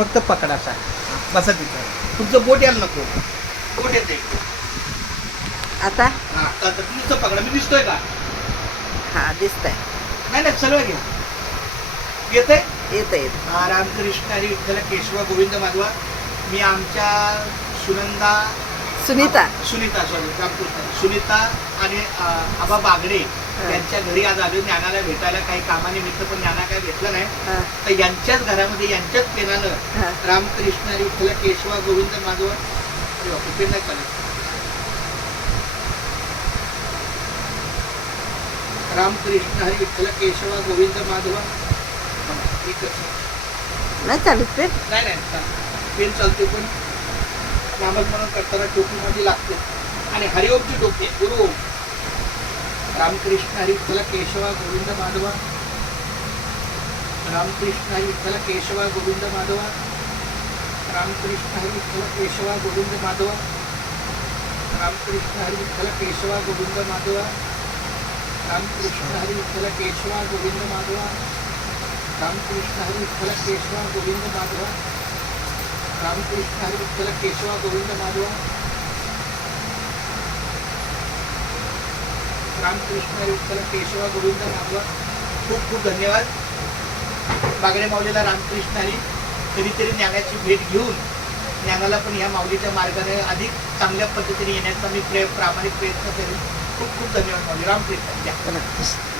फक्त पकडाचा बसा तिथं. तुमचं बोट यायला नको. बोट येते आता? हा आता तुमचं पकडा. मी दिसतोय का? हा दिसतंय. नाही नाही सर्व घ्या. येतंय? येत येत हा, रामकृष्ण हरी विठ्ठल केशव गोविंद माधवा. मी आमच्या सुनंदा सुनीता. सुनीता सॉरी सुनीता आणि आबा बागडे यांच्या घरी आज आलो. ज्ञानाला भेटायला काही कामानिमित्त पण ज्ञाना काय भेटलं नाही. तर यांच्याच घरामध्ये यांच्याच पेनानं. रामकृष्ण हरी विठ्ठल केशव गोविंद माधव पेन नाही चालत. रामकृष्ण हरी विठ्ठल केशव गोविंद माधव. एकच नाही चालत पेन नाही नाही. पेन चालते पण. नामस्मरण करताना टोपीमध्ये लागते. आणि हरिओमची टोपी आहे. गुरु ओम. रामकृष्ण हरी विठ्ठल केशवा गोविंद माधवा. रामकृष्ण हरी विठ्ठल केशवा गोविंद माधवा. रामकृष्ण हरी विठ्ठल केशवा गोविंद माधवा. रामकृष्ण हरी विठ्ठल केशवा गोविंद माधवा. रामकृष्ण हरी विठ्ठल केशवा गोविंद माधवा. रामकृष्ण हरी विठ्ठल केशवा गोविंद माधवा. रामकृष्ण हरी विठ्ठल केशवा गोविंद माधवा. रामकृष्ण हरी विठ्ठल केशवा गोविंद माधवा. खूप खूप धन्यवाद. बागडे माऊलीला रामकृष्ण हरी कधीतरी ज्ञानाची भेट घेऊन ज्ञानाला पण ह्या माऊलीच्या मार्गाने अधिक चांगल्या पद्धतीने येण्याचा मी प्रय प्रामाणिक प्रयत्न करेन. खूप खूप धन्यवाद माऊली. रामकृष्ण.